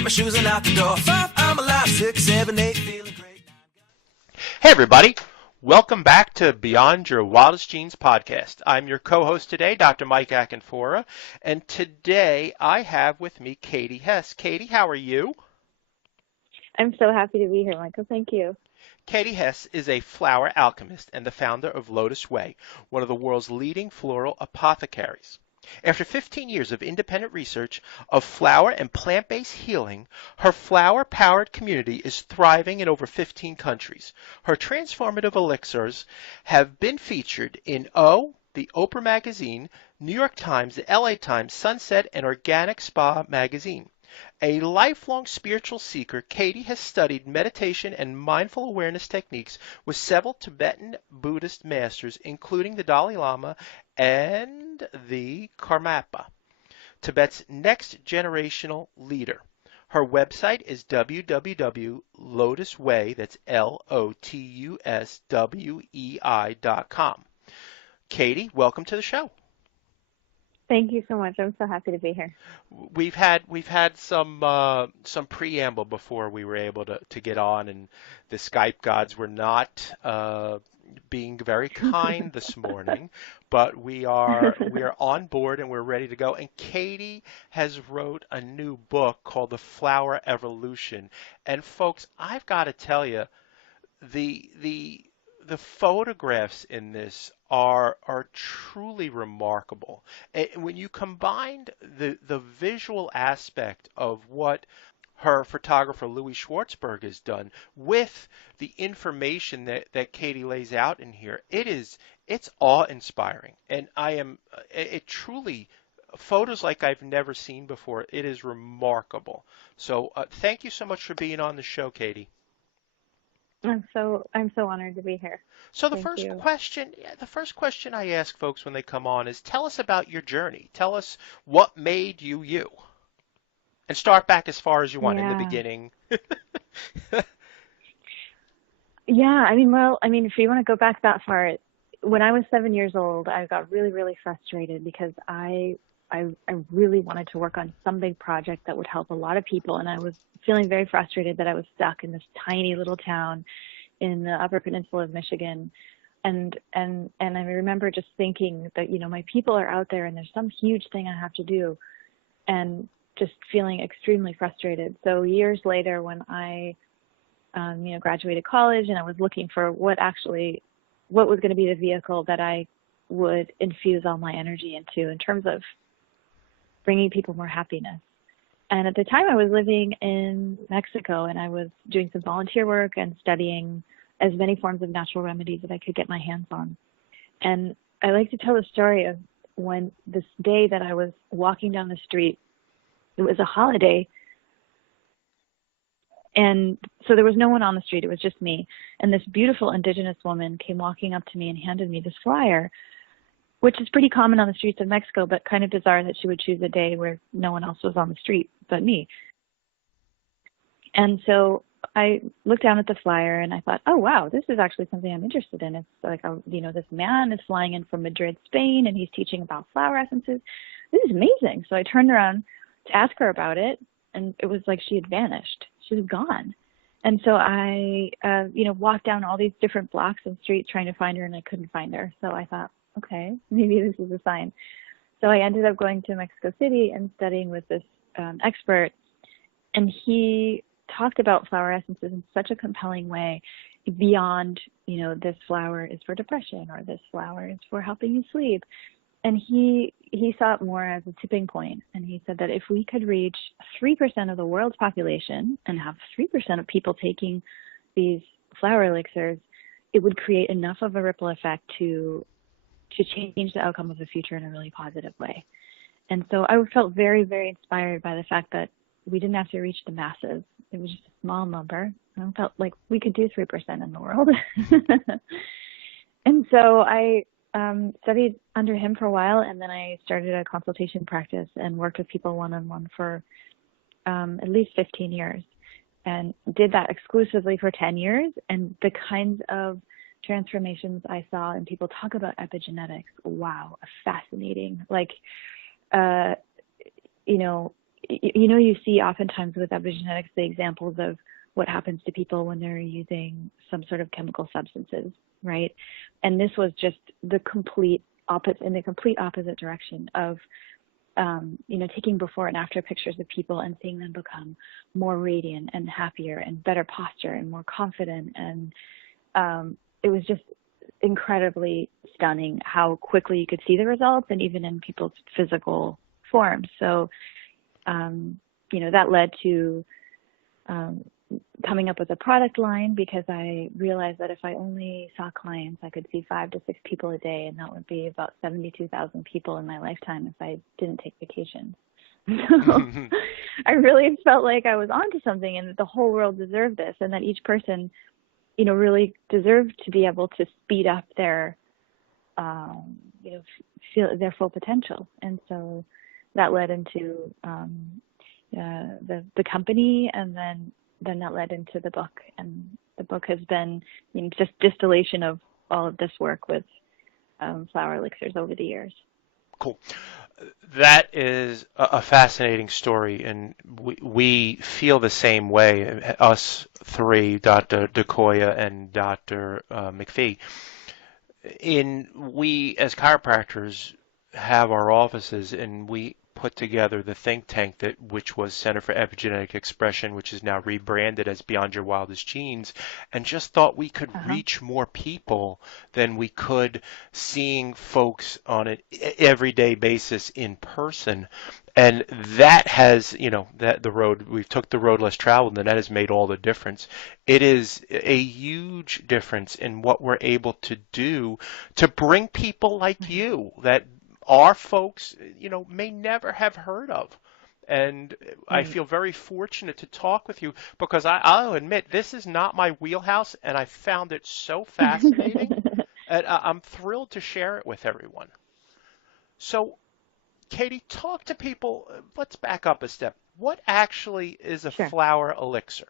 get my shoes and out the door. 5, I'm alive. 6, 7, 8, feeling great. Hey everybody, welcome back to Beyond Your Wildest Genes podcast. I'm your co-host today, Dr. Mike Akinfora, and today I have with me Katie Hess. Katie, how are you? I'm so happy to be here, Michael. Thank you. Katie Hess is a flower alchemist and the founder of Lotus Way, one of the world's leading floral apothecaries. After 15 years of independent research of flower and plant-based healing, her flower-powered community is thriving in over 15 countries. Her transformative elixirs have been featured in O, the Oprah magazine, New York Times, the LA Times, Sunset, and Organic Spa magazine. A lifelong spiritual seeker, Katie has studied meditation and mindful awareness techniques with several Tibetan Buddhist masters, including the Dalai Lama and the Karmapa, Tibet's next generational leader. Her website is www.lotusway, that's LOTUSWEI.com. Katie, welcome to the show. Thank you so much. I'm so happy to be here. We've had some preamble before we were able to get on, and the Skype gods were not being very kind this morning, but we are on board and we're ready to go. And Katie has wrote a new book called The Flower Evolution. And folks, I've got to tell you, the photographs in this are truly remarkable. And when you combined the visual aspect of what her photographer Louis Schwartzberg has done with the information that Katie lays out in here, it's awe-inspiring. And it truly, photos like I've never seen before. It is remarkable. So thank you so much for being on the show, Katie. I'm so honored to be here. So the Thank first you. question I ask folks when they come on is, tell us about your journey. Tell us what made you you. And start back as far as you want in the beginning. Yeah, if you want to go back that far, when I was 7 years old, I got really, really frustrated because I really wanted to work on some big project that would help a lot of people, and I was feeling very frustrated that I was stuck in this tiny little town in the Upper Peninsula of Michigan, and I remember just thinking that my people are out there and there's some huge thing I have to do, and just feeling extremely frustrated. So years later, when I graduated college and I was looking for what was going to be the vehicle that I would infuse all my energy into in terms of bringing people more happiness. And at the time I was living in Mexico and I was doing some volunteer work and studying as many forms of natural remedies that I could get my hands on. And I like to tell the story of when this day that I was walking down the street, it was a holiday, and so there was no one on the street, it was just me. And this beautiful indigenous woman came walking up to me and handed me this flyer, which is pretty common on the streets of Mexico, but kind of bizarre that she would choose a day where no one else was on the street but me. And so I looked down at the flyer and I thought, oh, wow, this is actually something I'm interested in. It's like, this man is flying in from Madrid, Spain, and he's teaching about flower essences. This is amazing. So I turned around to ask her about it, and it was like she had vanished. She was gone. And so I, walked down all these different blocks and streets trying to find her, and I couldn't find her. So I thought, okay, maybe this is a sign. So I ended up going to Mexico City and studying with this expert, and he talked about flower essences in such a compelling way beyond, this flower is for depression or this flower is for helping you sleep. And he saw it more as a tipping point. And he said that if we could reach 3% of the world's population and have 3% of people taking these flower elixirs, it would create enough of a ripple effect to change the outcome of the future in a really positive way. And so I felt very, very inspired by the fact that we didn't have to reach the masses. It was just a small number. And I felt like we could do 3% in the world. And so I studied under him for a while, and then I started a consultation practice and worked with people one-on-one for at least 15 years, and did that exclusively for 10 years. And the kinds of transformations I saw, and people talk about epigenetics, wow, fascinating. you see oftentimes with epigenetics the examples of what happens to people when they're using some sort of chemical substances, right? And this was just the complete opposite direction of, taking before and after pictures of people and seeing them become more radiant and happier and better posture and more confident. And it was just incredibly stunning how quickly you could see the results, and even in people's physical forms. So, that led to coming up with a product line, because I realized that if I only saw clients, I could see 5 to 6 people a day, and that would be about 72,000 people in my lifetime if I didn't take vacations. So I really felt like I was onto something, and that the whole world deserved this, and that each person, really deserved to be able to speed up their, feel their full potential. And so that led into the company, and then that led into the book. And the book has been just distillation of all of this work with flower elixirs over the years. Cool. That is a fascinating story, and we feel the same way, us three, Dr. DeCoya and Dr. McPhee. We, as chiropractors, have our offices, and we put together the think tank which was Center for Epigenetic Expression, which is now rebranded as Beyond Your Wildest Genes, and just thought we could reach more people than we could seeing folks on an everyday basis in person. And that has, we've took the road less traveled, and that has made all the difference. It is a huge difference in what we're able to do to bring people like you that our folks, may never have heard of. And I feel very fortunate to talk with you, because I'll admit, this is not my wheelhouse, and I found it so fascinating. And I'm thrilled to share it with everyone. So, Katie, talk to people. Let's back up a step. What actually is a flower elixir?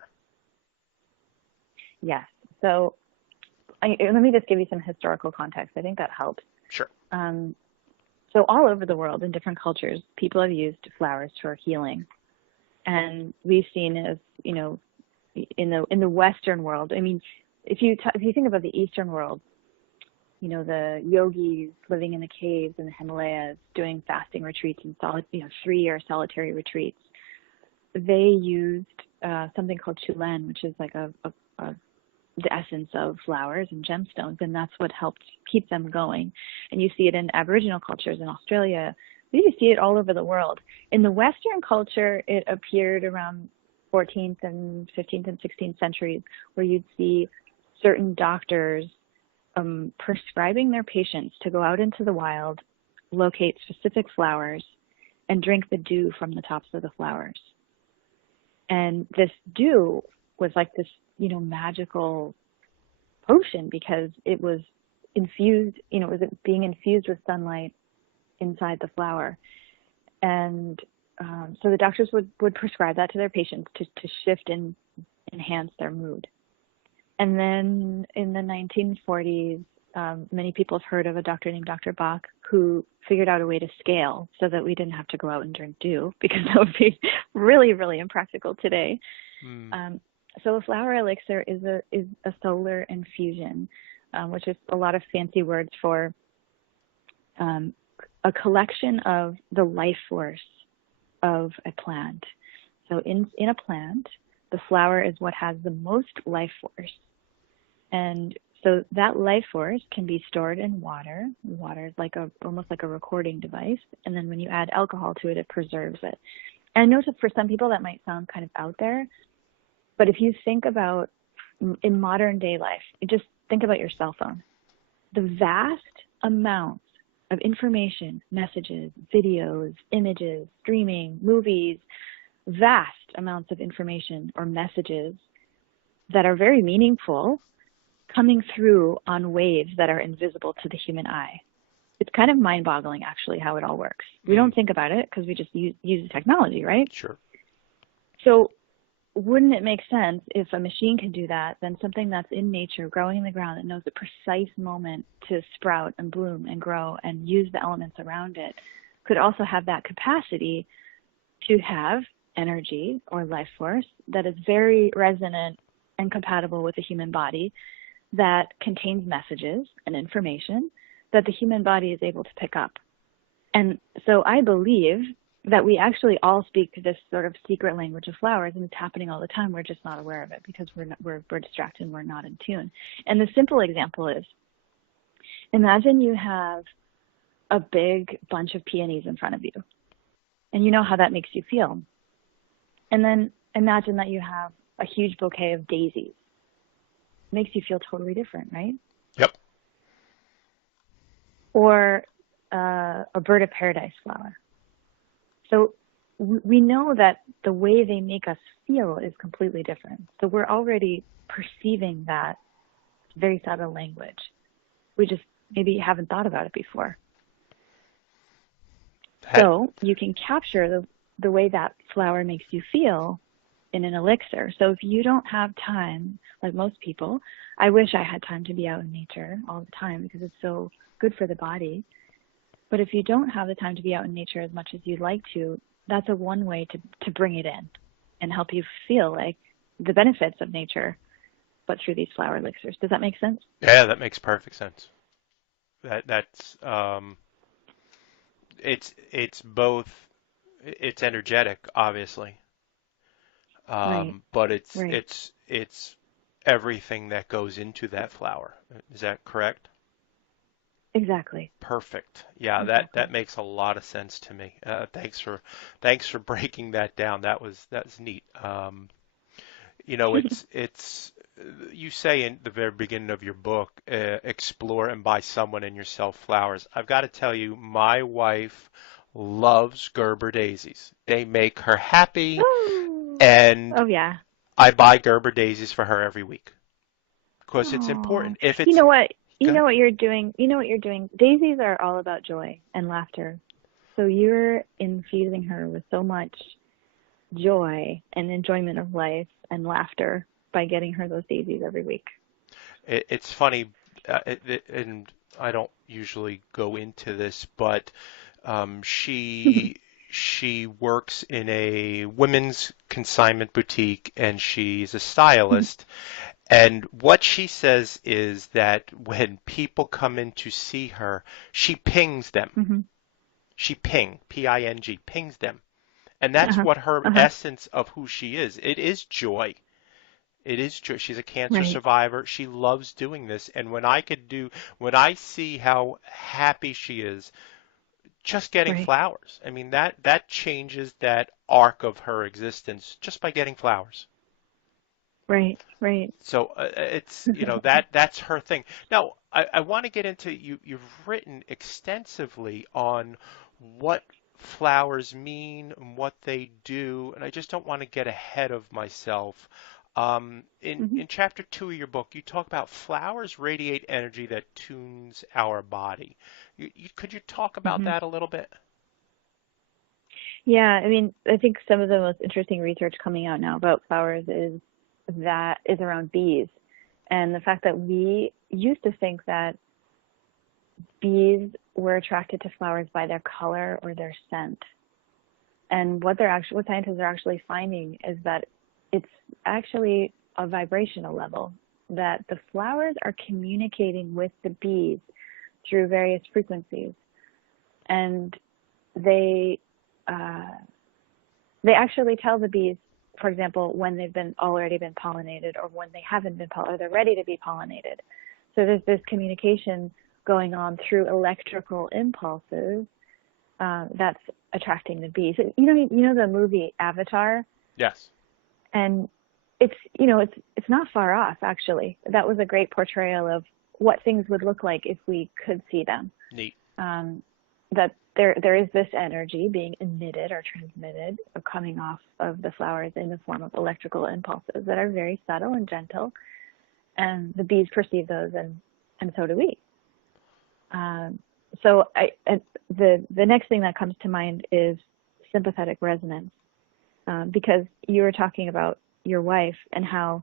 Yes. So let me just give you some historical context. I think that helps. Sure. So all over the world, in different cultures, people have used flowers for healing. And we've seen, as in the Western world, I mean, if you think about the Eastern world, the yogis living in the caves in the Himalayas, doing fasting retreats and 3-year solitary retreats, they used something called chulen, which is like the essence of flowers and gemstones, and that's what helped keep them going. And you see it in Aboriginal cultures in Australia. You see it all over the world. In the Western culture, it appeared around 14th and 15th and 16th centuries, where you'd see certain doctors prescribing their patients to go out into the wild, locate specific flowers, and drink the dew from the tops of the flowers. And this dew was like this, magical potion, because it was infused, it was being infused with sunlight inside the flower. And so the doctors would prescribe that to their patients to shift and enhance their mood. And then in the 1940s, many people have heard of a doctor named Dr. Bach, who figured out a way to scale so that we didn't have to go out and drink dew, because that would be really, really impractical today. So a flower elixir is a solar infusion, which is a lot of fancy words for a collection of the life force of a plant. So in a plant, the flower is what has the most life force. And so that life force can be stored in water. Water is almost like a recording device. And then when you add alcohol to it, it preserves it. And I know that for some people that might sound kind of out there, but if you think about in modern day life, just think about your cell phone. The vast amounts of information, messages, videos, images, streaming, movies, vast amounts of information or messages that are very meaningful coming through on waves that are invisible to the human eye. It's kind of mind-boggling, actually, how it all works. We don't think about it because we just use the technology, right? Sure. So wouldn't it make sense if a machine can do that, then something that's in nature, growing in the ground, that knows the precise moment to sprout and bloom and grow and use the elements around it, could also have that capacity to have energy or life force that is very resonant and compatible with the human body, that contains messages and information that the human body is able to pick up. And so I believe that we actually all speak this sort of secret language of flowers, and it's happening all the time. We're just not aware of it because we're distracted and we're not in tune. And the simple example is, imagine you have a big bunch of peonies in front of you, and you know how that makes you feel. And then imagine that you have a huge bouquet of daisies. It makes you feel totally different, right? Yep. Or a bird of paradise flower. So we know that the way they make us feel is completely different. So we're already perceiving that very subtle language. We just maybe haven't thought about it before. So you can capture the way that flower makes you feel in an elixir. So if you don't have time, like most people, I wish I had time to be out in nature all the time because it's so good for the body. But if you don't have the time to be out in nature as much as you'd like to, that's a one way to bring it in and help you feel like the benefits of nature, but through these flower elixirs. Does that make sense? Yeah, that makes perfect sense. That's it's both, it's energetic, obviously, Right. but Right. it's everything that goes into that flower. Is that correct? Exactly. Perfect. Yeah, that Exactly. makes a lot of sense to me. Thanks for breaking that down. That's neat. It's you say in the very beginning of your book, explore and buy someone and yourself flowers. I've got to tell you, my wife loves Gerber daisies. They make her happy, Oh, and oh yeah. I buy Gerber daisies for her every week because it's Oh, important. If you it's know what? You good, know what you're doing. You know what you're doing. Daisies are all about joy and laughter. So you're infusing her with so much joy and enjoyment of life and laughter by getting her those daisies every week. it's funny, and I don't usually go into this, but she works in a women's consignment boutique and she's a stylist. And what she says is that when people come in to see her, she pings them. Mm-hmm. She P-I-N-G, pings them. And that's Uh-huh. what her Uh-huh. essence of who she is. It is joy. It is joy. She's a cancer Right. survivor. She loves doing this. And when I see how happy she is just getting Right. flowers. I mean, that changes that arc of her existence just by getting flowers. Right. Right. So that's her thing. Now, I want to get into you've written extensively on what flowers mean and what they do, and I just don't want to get ahead of myself. In Mm-hmm. in chapter 2 of your book, you talk about flowers radiate energy that tunes our body. Could you talk about Mm-hmm. that a little bit? Yeah, I mean, I think some of the most interesting research coming out now about flowers is around bees, and the fact that we used to think that bees were attracted to flowers by their color or their scent. And what scientists are actually finding is that it's actually a vibrational level, that the flowers are communicating with the bees through various frequencies. And they uh, they actually tell the bees, for example, when they've been already been pollinated or when they haven't been or they're ready to be pollinated. So there's this communication going on through electrical impulses that's attracting the bees. You know the movie Avatar, Yes. and it's not far off actually. That was a great portrayal of what things would look like if we could see them. Neat. Um, that there is this energy being emitted or transmitted or coming off of the flowers in the form of electrical impulses that are very subtle and gentle, and the bees perceive those, and so do we. Um, the next thing that comes to mind is sympathetic resonance, because you were talking about your wife and how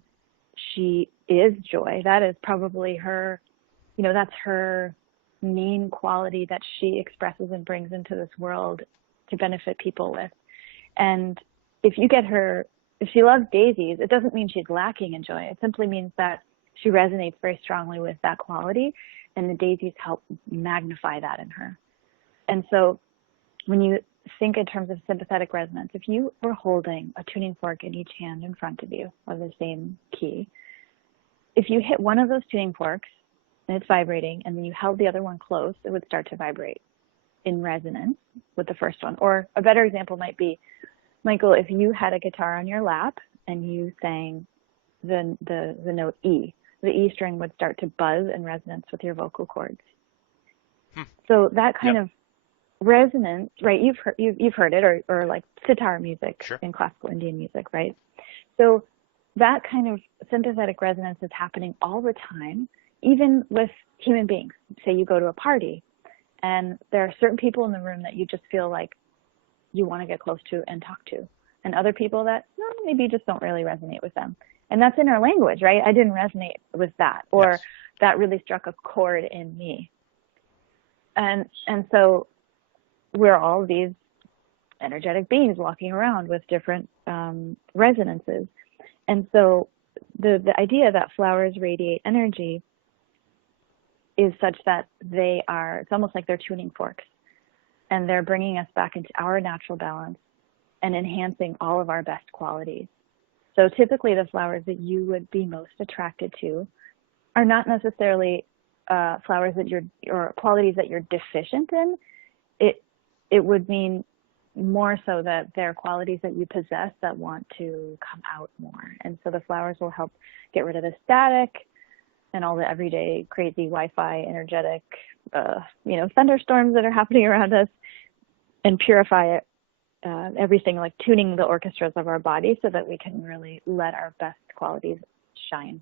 she is joy. That is probably her, that's her main quality that she expresses and brings into this world to benefit people with. And if you get her, if she loves daisies, it doesn't mean she's lacking in joy. It simply means that she resonates very strongly with that quality, and the daisies help magnify that in her. And so when you think in terms of sympathetic resonance, if you were holding a tuning fork in each hand in front of you of the same key, if you hit one of those tuning forks and it's vibrating, and then you held the other one close, it would start to vibrate in resonance with the first one. Or a better example might be, Michael, if you had a guitar on your lap and you sang the note E, the E string would start to buzz in resonance with your vocal cords. So that kind of resonance, right? You've heard it, or like sitar music in classical Indian music, right? So that kind of sympathetic resonance is happening all the time, even with human beings. Say you go to a party, and there are certain people in the room that you just feel like you want to get close to and talk to, and other people that maybe you just don't really resonate with them. And that's in our language, right? I didn't resonate with that, or that really struck a chord in me. And so we're all these energetic beings walking around with different resonances. And so the idea that flowers radiate energy is such that it's almost like they're tuning forks, and they're bringing us back into our natural balance and enhancing all of our best qualities. So typically the flowers that you would be most attracted to are not necessarily flowers or qualities that you're deficient in. It would mean more so that they're qualities that you possess that want to come out more. And so the flowers will help get rid of the static and all the everyday crazy Wi-Fi energetic, thunderstorms that are happening around us, and purify it, everything, like tuning the orchestras of our body so that we can really let our best qualities shine.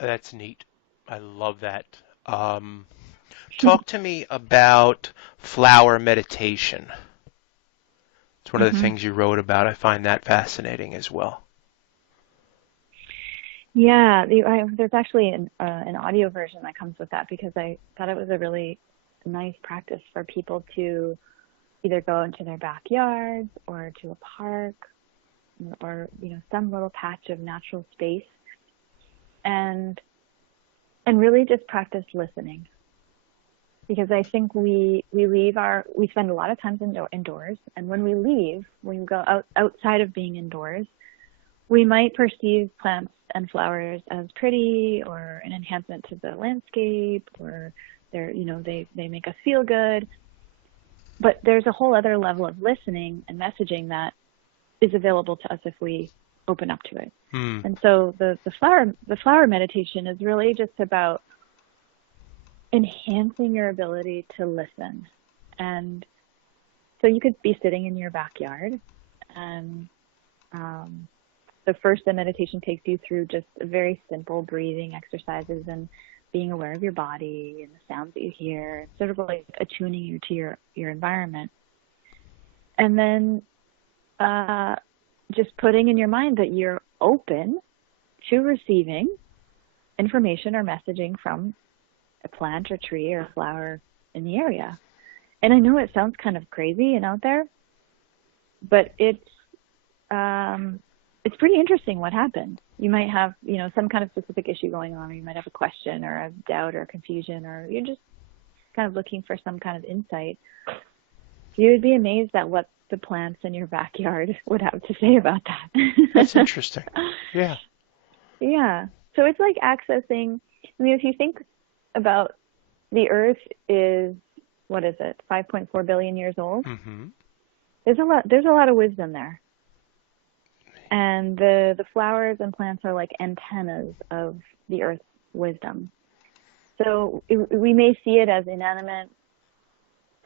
That's neat. I love that. Talk to me about flower meditation. It's one of the things you wrote about. I find that fascinating as well. Yeah, there's actually an audio version that comes with that, because I thought it was a really nice practice for people to either go into their backyards or to a park or some little patch of natural space, and really just practice listening. Because I think we spend a lot of time indoors, and when we go outside of being indoors, we might perceive plants and flowers as pretty or an enhancement to the landscape, or they make us feel good. But there's a whole other level of listening and messaging that is available to us if we open up to it. And so the flower meditation is really just about enhancing your ability to listen. And so you could be sitting in your backyard, and the meditation takes you through just very simple breathing exercises and being aware of your body and the sounds that you hear, sort of like attuning you to your environment. And then just putting in your mind that you're open to receiving information or messaging from a plant or tree or flower in the area. And I know it sounds kind of crazy and out there, but it's pretty interesting what happened. You might have, some kind of specific issue going on, or you might have a question or a doubt or confusion, or you're just kind of looking for some kind of insight. You would be amazed at what the plants in your backyard would have to say about that. That's interesting. Yeah. Yeah. So it's like accessing, if you think about the earth is, 5.4 billion years old? Mm-hmm. There's a lot of wisdom there. And the flowers and plants are like antennas of the earth's wisdom. So we may see it as inanimate.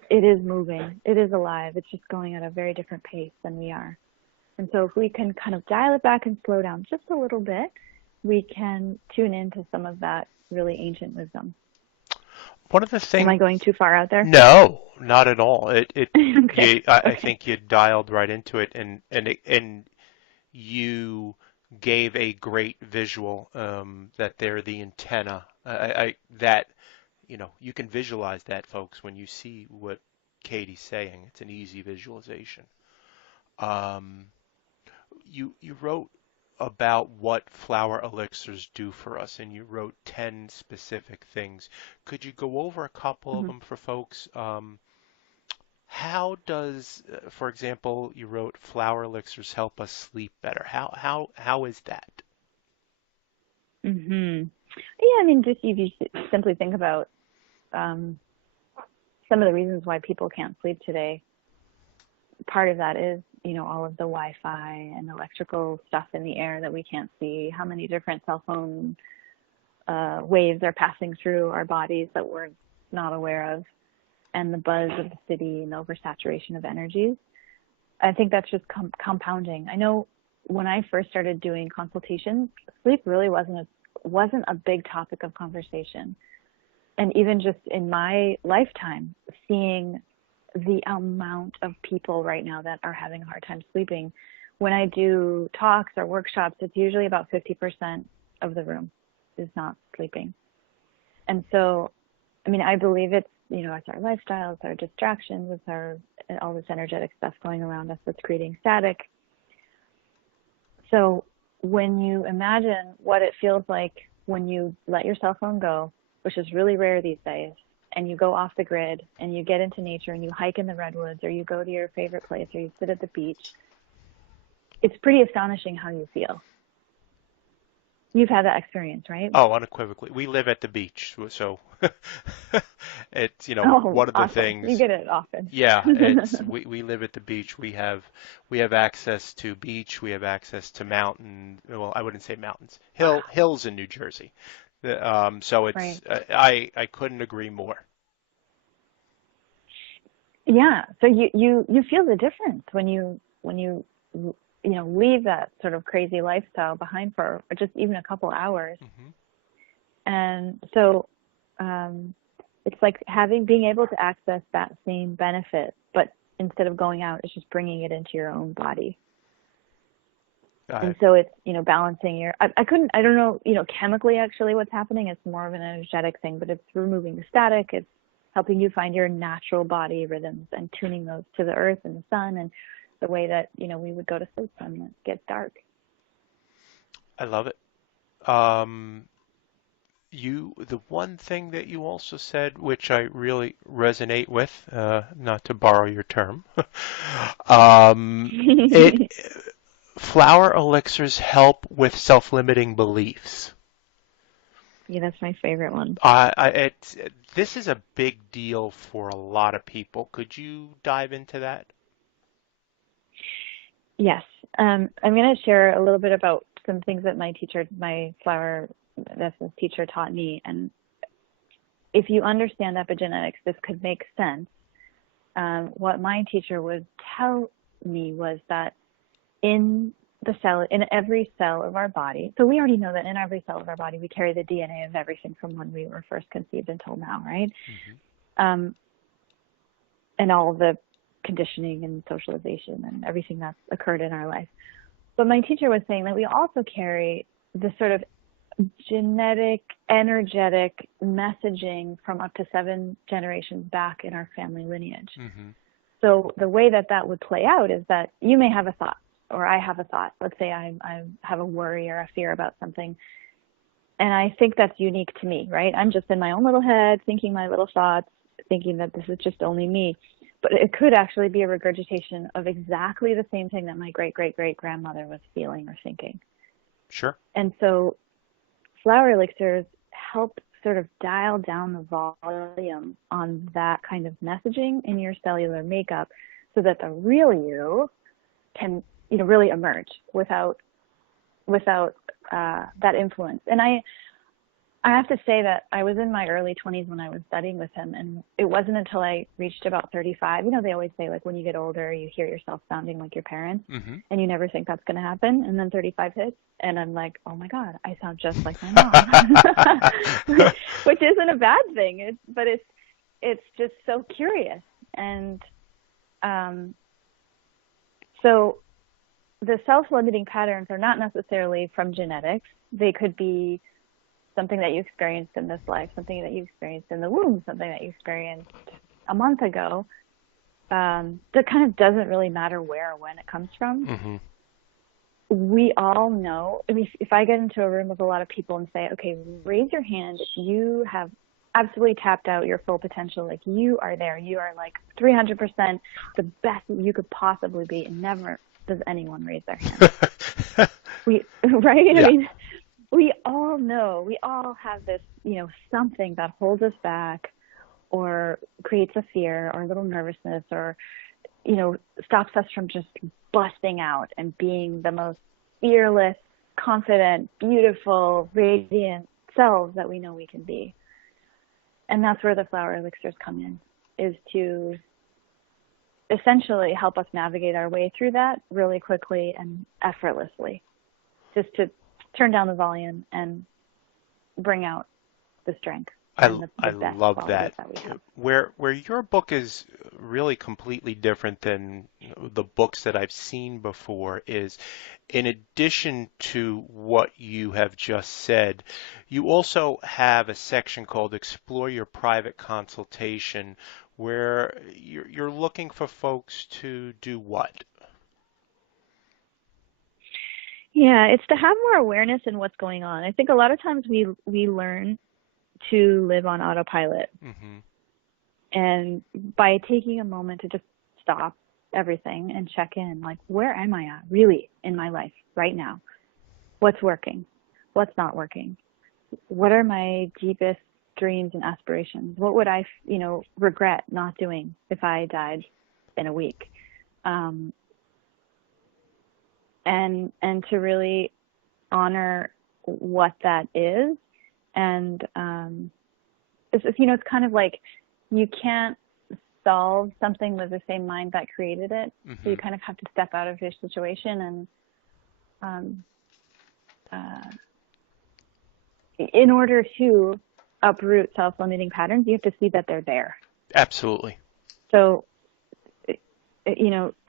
It is moving. It is alive. It's just going at a very different pace than we are. And so if we can kind of dial it back and slow down just a little bit, we can tune into some of that really ancient wisdom. One of the things. Am I going too far out there? No, not at all. Okay. I think you dialed right into it, and you gave a great visual that they're the antenna. You can visualize that, folks, when you see what Katie's saying. It's an easy visualization. Um, you wrote about what flower elixirs do for us, and you wrote 10 specific things. Could you go over a couple of Hmm. them for folks? How does, for example, you wrote flower elixirs help us sleep better. How is that? Hmm. Yeah, I mean, just if you simply think about um, some of the reasons why people can't sleep today, part of that is, all of the Wi-Fi and electrical stuff in the air that we can't see, how many different cell phone waves are passing through our bodies that we're not aware of, and the buzz of the city and the oversaturation of energies. I think that's just compounding. I know when I first started doing consultations, sleep really wasn't a big topic of conversation. And even just in my lifetime, seeing the amount of people right now that are having a hard time sleeping. When I do talks or workshops, it's usually about 50% of the room is not sleeping. And so, I mean, I believe it's our lifestyle, it's our distractions, all this energetic stuff going around us that's creating static. So when you imagine what it feels like when you let your cell phone go, which is really rare these days, and you go off the grid and you get into nature and you hike in the redwoods or you go to your favorite place or you sit at the beach, it's pretty astonishing how you feel. You've had that experience, right? Oh, unequivocally. We live at the beach, so it's, Oh, one of the awesome. You things. get it often. Yeah, it's we live at the beach. We have access to beach. We have access to mountain. Well, I wouldn't say mountains. Hills in New Jersey. So it's Right. I couldn't agree more. Yeah. So you feel the difference when you leave that sort of crazy lifestyle behind for just even a couple hours. Hmm. And so it's like being able to access that same benefit, but instead of going out, it's just bringing it into your own body. I, And so it's, balancing I don't know, chemically actually what's happening. It's more of an energetic thing, but it's removing the static. It's helping you find your natural body rhythms and tuning those to the earth and the sun and the way that, we would go to sleep when it gets dark. I love it. Um, the one thing that you also said, which I really resonate with, not to borrow your term, it flower elixirs help with self-limiting beliefs. Yeah, that's my favorite one. This is a big deal for a lot of people. Could you dive into that? Yes. I'm going to share a little bit about some things that my flower essence teacher taught me. And if you understand epigenetics, this could make sense. What my teacher would tell me was that in every cell of our body, so we already know that in every cell of our body, we carry the DNA of everything from when we were first conceived until now, right? Hmm. And all the conditioning and socialization and everything that's occurred in our life. But my teacher was saying that we also carry this sort of genetic, energetic messaging from up to 7 generations back in our family lineage. Hmm. So the way that would play out is that you may have a thought, or I have a thought. Let's say I have a worry or a fear about something, and I think that's unique to me, right? I'm just in my own little head thinking my little thoughts, thinking that this is just only me. But it could actually be a regurgitation of exactly the same thing that my great-great-great-grandmother was feeling or thinking. Sure. And so flower elixirs help sort of dial down the volume on that kind of messaging in your cellular makeup so that the real you can, really emerge without that influence. And I have to say that I was in my early 20s when I was studying with him, and it wasn't until I reached about 35. They always say, like, when you get older, you hear yourself sounding like your parents, Hmm. and you never think that's going to happen. And then 35 hits, and I'm like, oh my God, I sound just like my mom, which isn't a bad thing. But it's just so curious. And so the self-limiting patterns are not necessarily from genetics. They could be something that you experienced in this life, something that you experienced in the womb, something that you experienced a month ago. that kind of doesn't really matter where or when it comes from. Mm-hmm. We all know, I mean, if I get into a room with a lot of people and say, okay, raise your hand if you have absolutely tapped out your full potential, like you are there, you are like 300% the best you could possibly be, and never does anyone raise their hand. Right? Yeah. I mean, we all know, we all have this, something that holds us back or creates a fear or a little nervousness or, stops us from just busting out and being the most fearless, confident, beautiful, radiant selves that we know we can be. And that's where the flower elixirs come in, is to essentially help us navigate our way through that really quickly and effortlessly. Just to turn down the volume and bring out the strength and the I best love qualities that. that we have. Where your book is really completely different than the books that I've seen before is, in addition to what you have just said, you also have a section called Explore Your Private Consultation, where you're looking for folks to do what? Yeah, it's to have more awareness in what's going on. I think a lot of times we learn to live on autopilot. Mm-hmm. And by taking a moment to just stop everything and check in, like, where am I at really in my life right now? What's working? What's not working? What are my deepest dreams and aspirations? What would I, regret not doing if I died in a week? And to really honor what that is. And it's kind of like you can't solve something with the same mind that created it. Mm-hmm. So you kind of have to step out of your situation and in order to uproot self-limiting patterns, you have to see that they're there. Absolutely. So,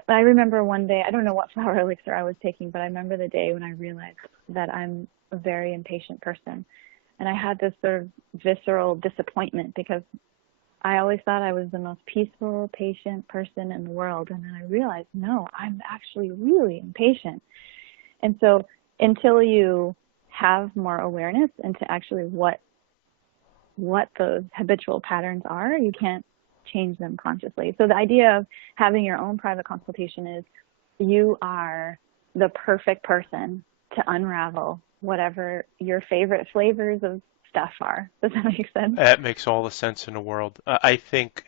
I remember one day, I don't know what flower elixir I was taking, but I remember the day when I realized that I'm a very impatient person. And I had this sort of visceral disappointment because I always thought I was the most peaceful, patient person in the world. And then I realized, no, I'm actually really impatient. And so until you have more awareness into actually what those habitual patterns are, you can't change them consciously. So the idea of having your own private consultation is you are the perfect person to unravel whatever your favorite flavors of stuff are. Does that make sense? That makes all the sense in the world. I think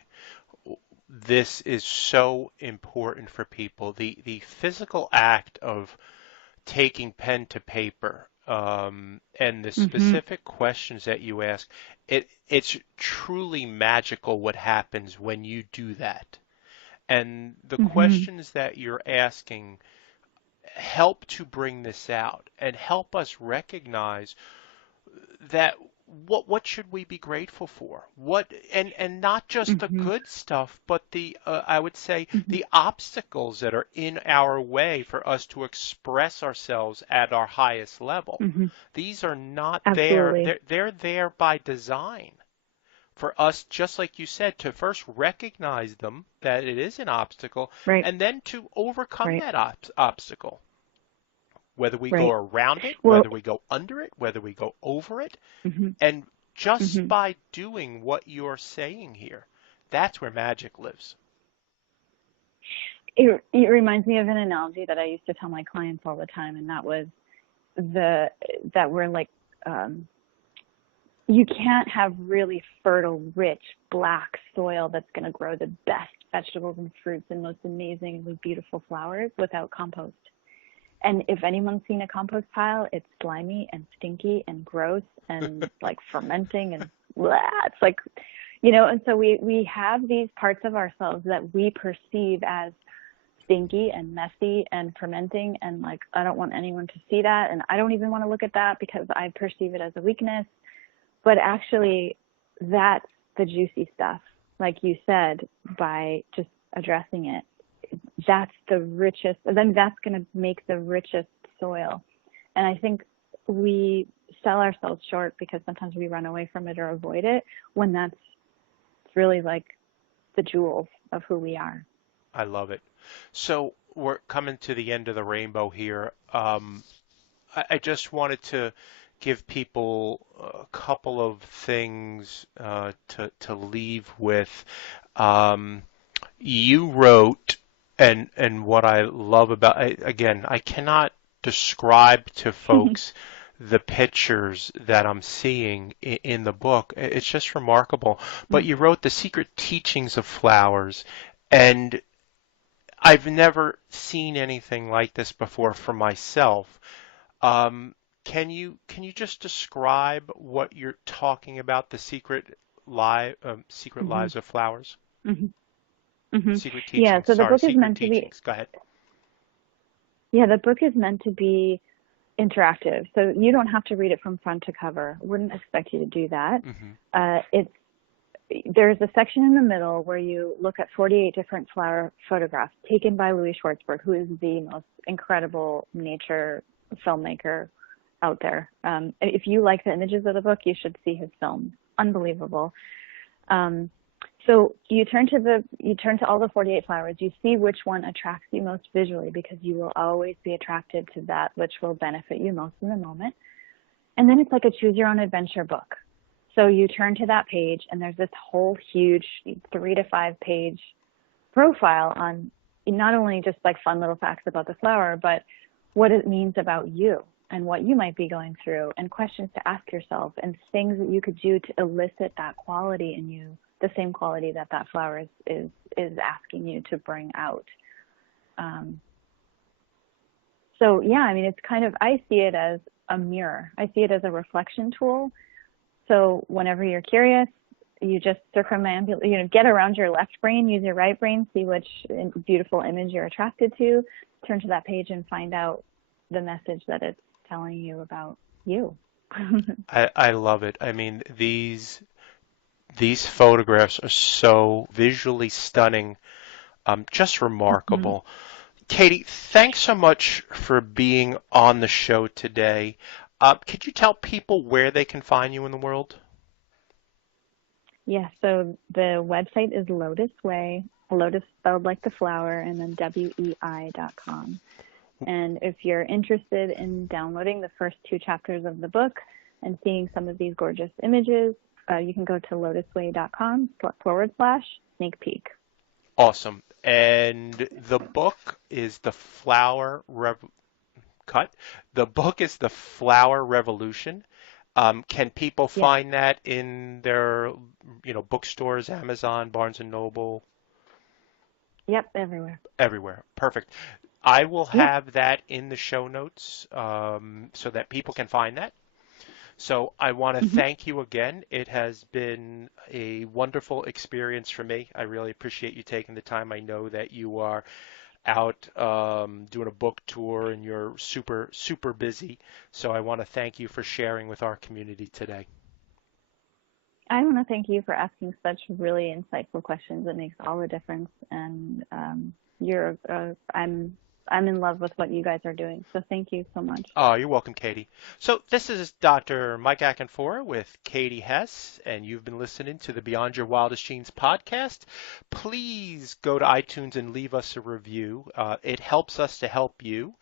this is so important for people. The physical act of taking pen to paper, and the specific questions that you ask, it's truly magical what happens when you do that. And the questions that you're asking help to bring this out and help us recognize that what should we be grateful for? And not just the good stuff, but the I would say the obstacles that are in our way for us to express ourselves at our highest level. These are not Absolutely. there. They're there by design for us, just like you said, to first recognize them, that it is an obstacle, Right. and then to overcome Right. that obstacle. Whether we Right. go around it, Well, whether we go under it, whether we go over it. And just by doing what you're saying here, that's where magic lives. It reminds me of an analogy that I used to tell my clients all the time, and that was that we're like, you can't have really fertile, rich, black soil that's going to grow the best vegetables and fruits and most amazingly beautiful flowers without compost. And if anyone's seen a compost pile, it's slimy and stinky and gross and like fermenting and blah. It's like, and so we have these parts of ourselves that we perceive as stinky and messy and fermenting, and like, I don't want anyone to see that, and I don't even want to look at that because I perceive it as a weakness. But actually, that's the juicy stuff. Like you said, by just addressing it, that's the richest, then that's going to make the richest soil. And I think we sell ourselves short because sometimes we run away from it or avoid it, when that's really like the jewels of who we are. I love it. So we're coming to the end of the rainbow here. I just wanted to give people a couple of things to leave with. Um, you wrote, and what I love about, again, I cannot describe to folks the pictures that I'm seeing in the book. It's just remarkable. But you wrote The Secret Teachings of Flowers, and I've never seen anything like this before for myself. Um, can you just describe what you're talking about, the secret Hmm. lives of flowers, Hmm. Hmm. secret Yeah, teachings. so the Sorry, book is secret meant to be, teachings. Go ahead. yeah, the book is meant to be interactive. So you don't have to read it from front to cover. Wouldn't expect you to do that. Hmm. It's there's a section in the middle where you look at 48 different flower photographs taken by Louis Schwartzberg, who is the most incredible nature filmmaker out there. If you like the images of the book, you should see his films. Unbelievable. Um, so you turn to all the 48 flowers. You see which one attracts you most visually, because you will always be attracted to that which will benefit you most in the moment. And then it's like a choose your own adventure book. So you turn to that page, and there's this whole huge 3 to 5 page profile on not only just like fun little facts about the flower, but what it means about you and what you might be going through, and questions to ask yourself, and things that you could do to elicit that quality in you, the same quality that that flower is asking you to bring out. Um, so yeah, I mean, it's kind of, I see it as a mirror. I see it as a reflection tool. So whenever you're curious, you just get around your left brain, use your right brain, see which beautiful image you're attracted to, turn to that page and find out the message that it's telling you about you. I love it. I mean, these photographs are so visually stunning, just Mhm. remarkable. Katie, thanks so much for being on the show today. Could you tell people where they can find you in the world? Yeah, so the website is Lotus Way, Lotus spelled like the flower, and then WEI.com. And if you're interested in downloading the first 2 chapters of the book and seeing some of these gorgeous images, you can go to lotusway.com/sneak peek. Awesome. And the book is The Flower Rev Cut. The book is The Flower Revolution. Can people Yes. find that in their, bookstores, Amazon, Barnes and Noble, Yep, everywhere. everywhere? Perfect. I will Yep. have that in the show notes so that people can find that. So I want to Hmm. thank you again. It has been a wonderful experience for me. I really appreciate you taking the time. I know that you are out doing a book tour and you're super, super busy. So I want to thank you for sharing with our community today. I want to thank you for asking such really insightful questions. It makes all the difference, and I'm in love with what you guys are doing. So thank you so much. Oh, you're welcome, Katie. So this is Dr. Mike Akinfora with Katie Hess, and you've been listening to the Beyond Your Wildest Dreams podcast. Please go to iTunes and leave us a review. It helps us to help you,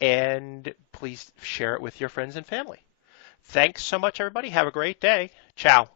and please share it with your friends and family. Thanks so much, everybody. Have a great day. Ciao.